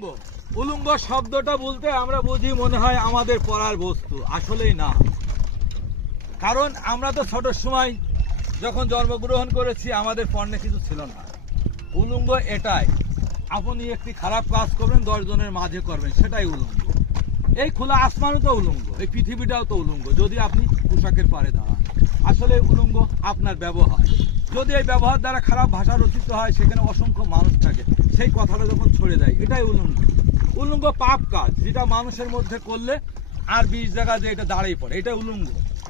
উলঙ্গ উলঙ্গ শব্দটা বলতে আমরা বুঝি মনে হয় আমাদের পড়ার বস্তু, আসলেই না। কারণ আমরা তো ছোট সময় যখন জন্মগ্রহণ করেছি আমাদের পণ্যে কিছু ছিল না। উলঙ্গ এটাই, আপনি একটি খারাপ কাজ করবেন 10 জনের মাঝে করবেন, সেটাই উলঙ্গ। এই খোলা আসমানও তো উলঙ্গ, এই পৃথিবীটাও তো উলঙ্গ যদি আপনি পোশাকের পাড়ে দাঁড়ান। আসলে উলঙ্গ আপনার ব্যবহার, যদি এই ব্যবহার দ্বারা খারাপ ভাষা রচিত হয়, সেখানে অসংখ্য মানুষ থাকে, সেই কথাটা যখন ছড়ে যায়, এটাই উলঙ্গ। উলঙ্গ পাপ কাজ, যেটা মানুষের মধ্যে করলে আর 20 জায়গায় যে এটা দাঁড়িয়ে পড়ে, এটা উলঙ্গ।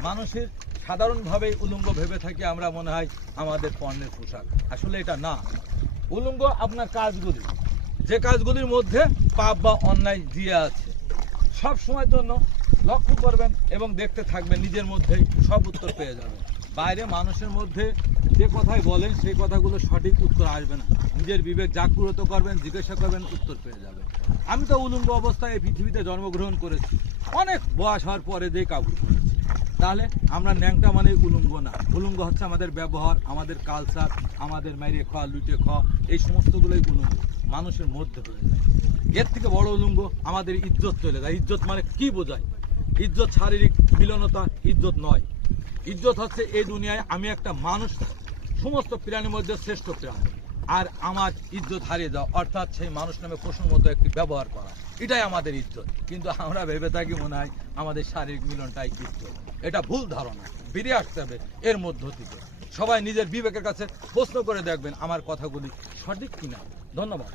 মানুষের সাধারণভাবে উলঙ্গ ভেবে থাকি আমরা, মনে হয় আমাদের পণ্যের পোশাক, আসলে এটা না। উলঙ্গ আপনার কাজগুলি, যে কাজগুলির মধ্যে পাপ বা অন্যায় দিয়ে আছে, সব সময়ের জন্য লক্ষ্য করবেন এবং দেখতে থাকবেন, নিজের মধ্যেই সব উত্তর পেয়ে যাবেন। বাইরে মানুষের মধ্যে যে কথাই বলেন সেই কথাগুলো সঠিক উত্তর আসবে না। নিজের বিবেক জাগ্রত করবেন, জিজ্ঞাসা করবেন, উত্তর পেয়ে যাবেন। আমি তো উলঙ্গ অবস্থায় এই পৃথিবীতে জন্মগ্রহণ করেছি, অনেক বয়স হওয়ার পরে দিয়ে কাবু করেছি। তাহলে আমরা ন্যাংটা মানে উলঙ্গ না। উলঙ্গ হচ্ছে আমাদের ব্যবহার, আমাদের কালচার, আমাদের মেরে খাওয়া, লুটে খাওয়া, এই সমস্তগুলোই উলঙ্গ মানুষের মধ্যে হয়ে যায়। এর থেকে বড় উলঙ্গ আমাদের ইজ্জত চলে যায়। ইজ্জত মানে কি বোঝায়? ইজ্জত শারীরিক মিলনতা ইজ্জত নয়। ইজ্জত হচ্ছে এই দুনিয়ায় আমি একটা মানুষ, সমস্ত প্রাণীর মধ্যে শ্রেষ্ঠ প্রাণী, আর আমার ইজ্জত হারিয়ে যাওয়া, অর্থাৎ সেই মানুষ নামে পশুর মতো একটি ব্যবহার করা, এটাই আমাদের ইজ্জত। কিন্তু আমরা ভেবে থাকি মনে হয় আমাদের শারীরিক মিলনটাই ইজ্জত। এটা ভুল ধারণা, বেরিয়ে আসতে হবে এর মধ্য থেকে। সবাই নিজের বিবেকের কাছে প্রশ্ন করে দেখবেন আমার কথাগুলি সঠিক কিনা। ধন্যবাদ।